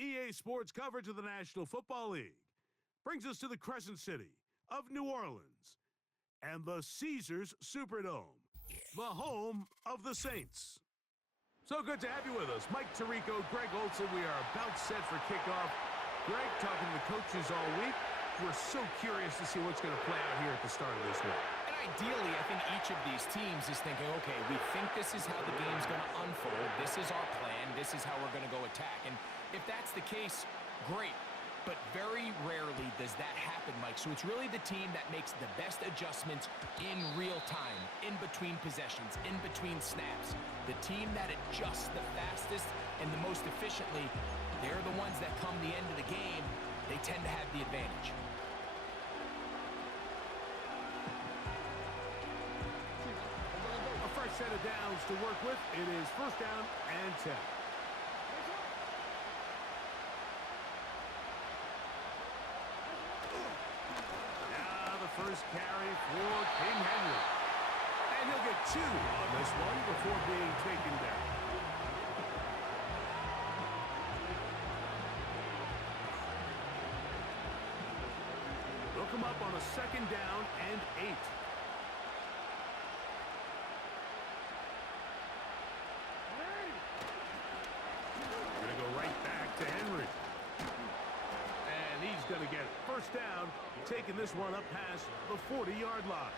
EA Sports coverage of the National Football League brings us to the Crescent City of New Orleans and the Caesars Superdome, the home of the Saints. So good to have you with us. Mike Tirico, Greg Olson. We are about set for kickoff. Greg, talking to the coaches all week. We're so curious to see what's going to play out here at the start of this one. And ideally, I think each of these teams is thinking, okay, we think this is how the game's going to unfold. This is our plan. This is how we're going to go attack. And if that's the case, great. But very rarely does that happen, Mike. So it's really the team that makes the best adjustments in real time, in between possessions, in between snaps. The team that adjusts the fastest and the most efficiently, they're the ones that come the end of the game. They tend to have the advantage. A fresh set of downs to work with. It is first down and 10. First carry for King Henry. And he'll get 2 on this one before being taken down. They'll come up on a second down and 8. We're going to go right back to Henry. And he's going to get it. First down, taking this one up past the 40-yard line.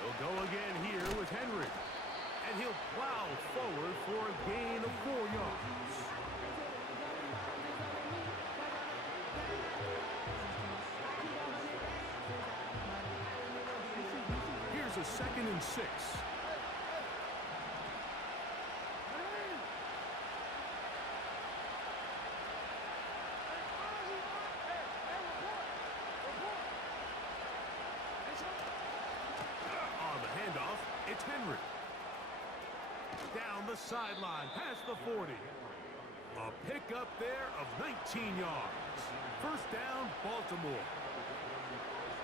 They'll go again here with Henry. And he'll plow forward for a gain of 4 yards. A second and 6. On the handoff, it's Henry. Down the sideline, past the 40. A pickup there of 19 yards. First down, Baltimore.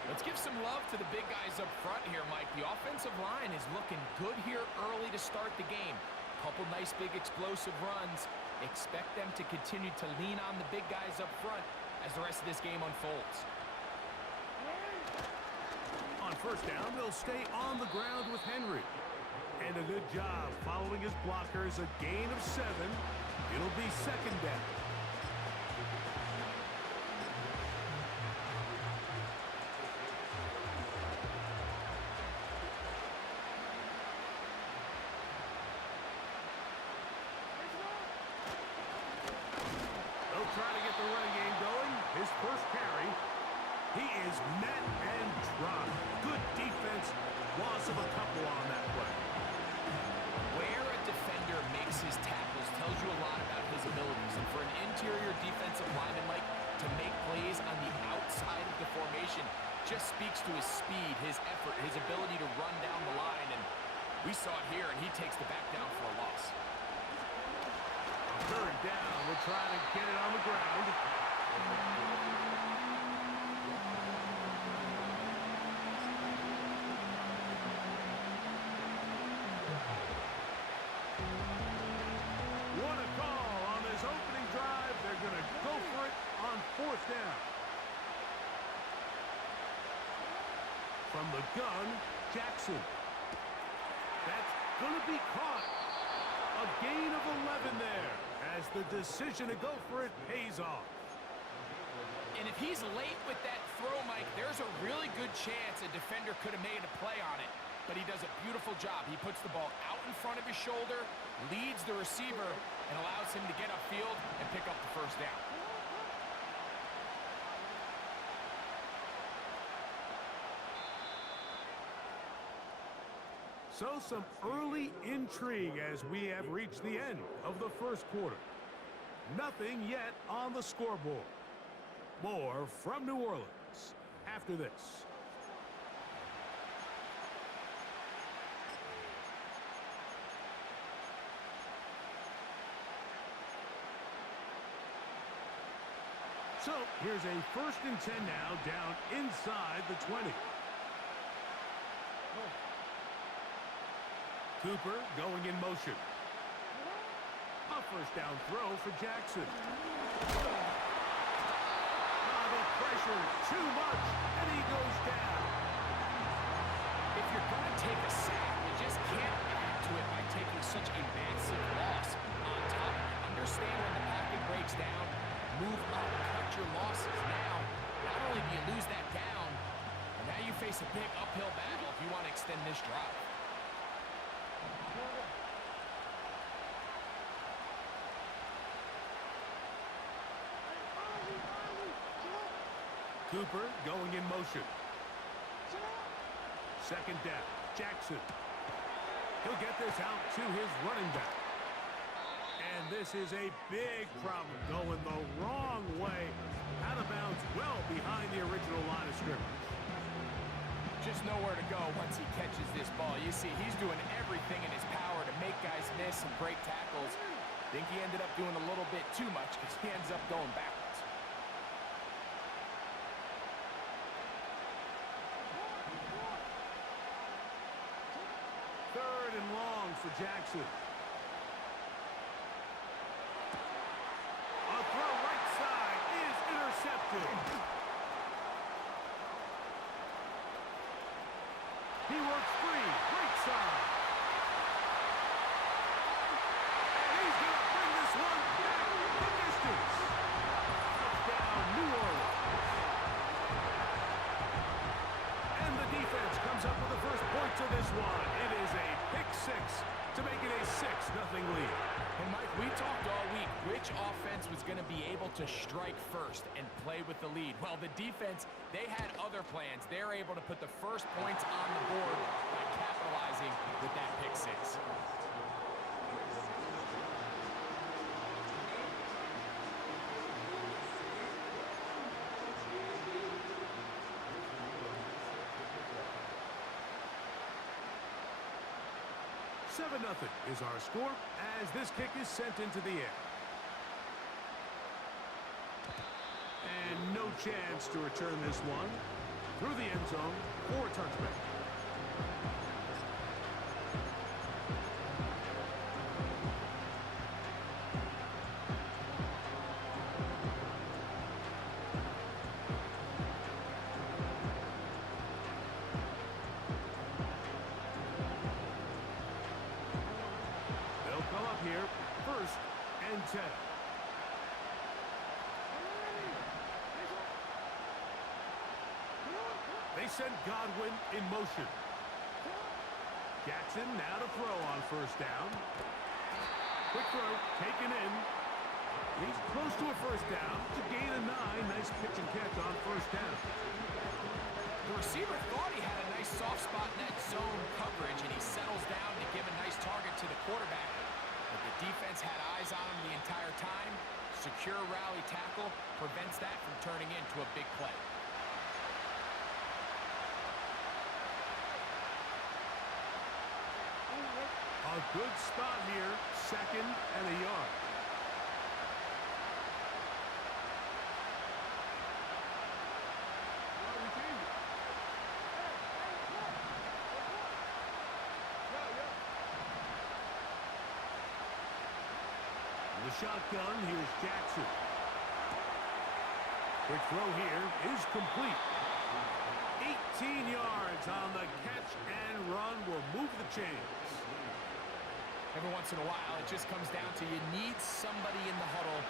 Let's give some love to the big guys up front here, Mike. The offensive line is looking good here early to start the game. Couple nice big explosive runs. Expect them to continue to lean on the big guys up front as the rest of this game unfolds. On first down, they'll stay on the ground with Henry. And a good job following his blockers. A gain of 7. It'll be second down. Trying to get the running game going. His first carry. He is met and dropped. Good defense. Loss of a couple on that play. Where a defender makes his tackles tells you a lot about his abilities. And for an interior defensive lineman, Mike, to make plays on the outside of the formation just speaks to his speed, his effort, his ability to run down the line. And we saw it here, and he takes the back down for a loss. Third down, we're trying to get it on the ground. What a call on this opening drive. They're going to go for it on fourth down. From the gun, Jackson. That's going to be caught. A gain of 11 there as the decision to go for it pays off. And if he's late with that throw, Mike, there's a really good chance a defender could have made a play on it. But he does a beautiful job. He puts the ball out in front of his shoulder, leads the receiver, and allows him to get upfield and pick up the first down. So some early intrigue as we have reached the end of the first quarter. Nothing yet on the scoreboard. More from New Orleans after this. So here's a 1st and 10 now, down inside the 20. Cooper going in motion. A 1st down throw for Jackson. The pressure, too much, and he goes down. If you're going to take a sack, you just can't add to it by taking such a massive loss. On top, understand when the pocket breaks down, move up, cut your losses. Now, not only do you lose that down, but now you face a big uphill battle if you want to extend this drive. Cooper going in motion. 2nd down. Jackson. He'll get this out to his running back. And this is a big problem going the wrong way. Out of bounds well behind the original line of scrimmage. Just nowhere to go once he catches this ball. You see, he's doing everything in his power to make guys miss and break tackles. I think he ended up doing a little bit too much because he ends up going backwards. 3rd and long for Jackson. A throw right side is intercepted. He works free, right side. And he's going to bring this one back the distance. Touchdown, New Orleans. And the defense comes up with the first points of this one. It is a pick 6 to make it a 6-0 lead. And Mike, we talked all week which offense was going to be able to strike first and play with the lead. Well, the defense, they had other plans. They're able to put the first points on the board by capitalizing with that pick 6. 7-0 is our score as this kick is sent into the air. And no chance to return this one through the end zone for a touchback. Here, 1st and 10. They send Godwin in motion. Jackson now to throw on 1st down. Quick throw, taken in. He's close to a 1st down to gain a 9. Nice pitch and catch on 1st down. The receiver thought he had a nice soft spot in that zone coverage, and he settles down to give a nice target to the quarterback. But the defense had eyes on him the entire time. Secure rally tackle prevents that from turning into a big play. A good spot here, 2nd and a yard. The shotgun, here's Jackson. Quick throw here is complete. 18 yards on the catch and run will move the chains. Every once in a while, it just comes down to you need somebody in the huddle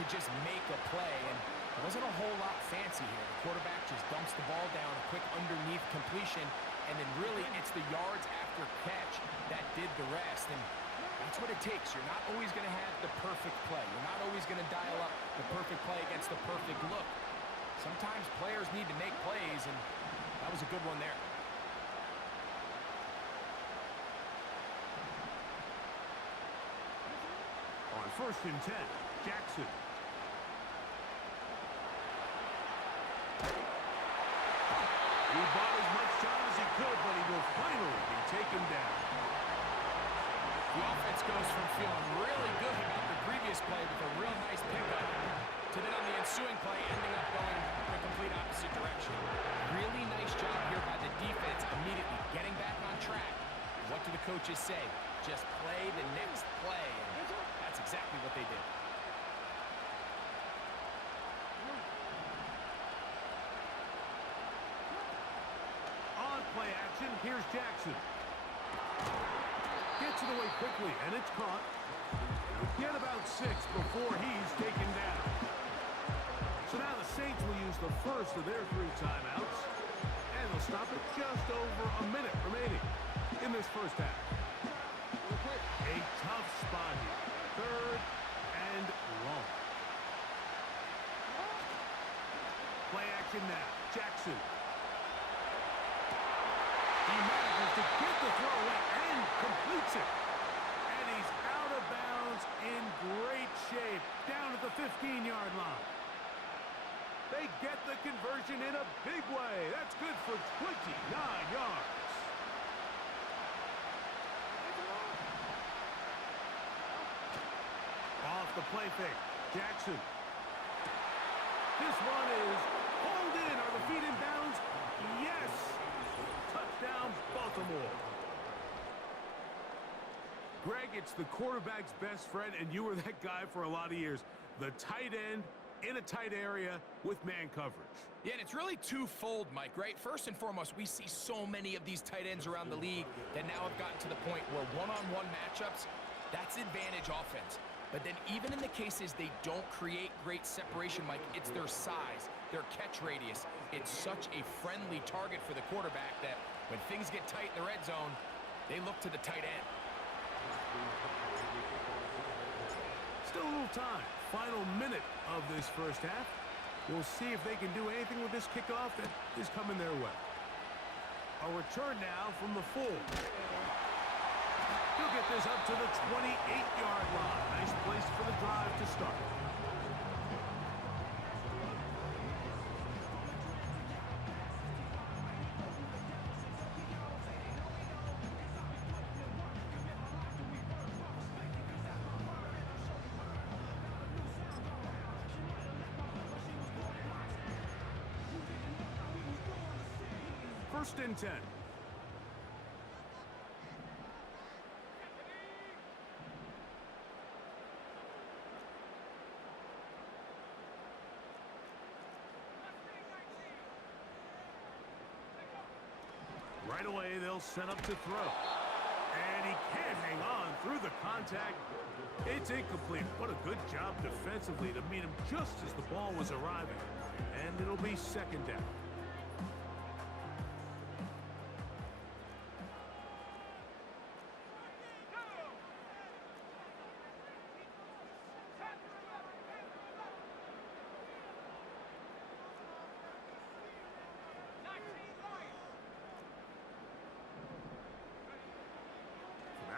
to just make a play, and it wasn't a whole lot fancy here. The quarterback just dumps the ball down, a quick underneath completion, and then really it's the yards after catch that did the rest, and that's what it takes. You're not always going to have the perfect play. You're not always going to dial up the perfect play against the perfect look. Sometimes players need to make plays, and that was a good one there. On 1st and 10, Jackson. He bought as much time as he could, but he will finally be taken down. The offense goes from feeling really good about the previous play with a real nice pickup to then on the ensuing play ending coaches say, just play the next play. And that's exactly what they did. On play action, here's Jackson. Gets it away quickly, and it's caught. Get about 6 before he's taken down. So now the Saints will use the first of their 3 timeouts, and they'll stop it just over a minute remaining in this first half. A tough spot here. 3rd and long. Play action now. Jackson. He manages to get the throw away and completes it. And he's out of bounds in great shape down at the 15-yard line. They get the conversion in a big way. That's good for 29 yards. Off the play fake. Jackson. This one is hauled in. Are the feet in bounds? Yes. Touchdown, Baltimore. Greg, it's the quarterback's best friend, and you were that guy for a lot of years. The tight end in a tight area with man coverage. Yeah, and it's really twofold, Mike, right? First and foremost, we see so many of these tight ends around the league that now have gotten to the point where one-on-one matchups, that's advantage offense. But then even in the cases they don't create great separation, Mike, it's their size, their catch radius. It's such a friendly target for the quarterback that when things get tight in the red zone, they look to the tight end. Still a little time. Final minute of this first half. We'll see if they can do anything with this kickoff that is coming their way. A return now from the full. He'll get this up to the 28-yard line. Nice place for the drive to start. First and 10. Right away, they'll set up to throw. And he can't hang on through the contact. It's incomplete. What a good job defensively to meet him just as the ball was arriving. And it'll be second down.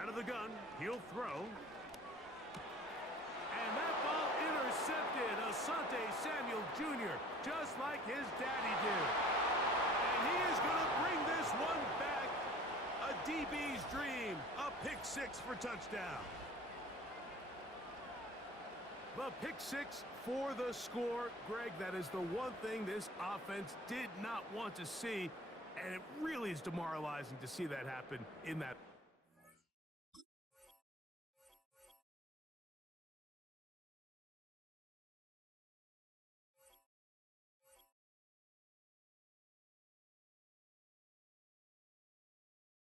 Out of the gun, he'll throw. And that ball intercepted. Asante Samuel Jr., just like his daddy did. And he is going to bring this one back. A DB's dream. A pick 6 for touchdown. The pick 6 for the score. Greg, that is the one thing this offense did not want to see. And it really is demoralizing to see that happen in that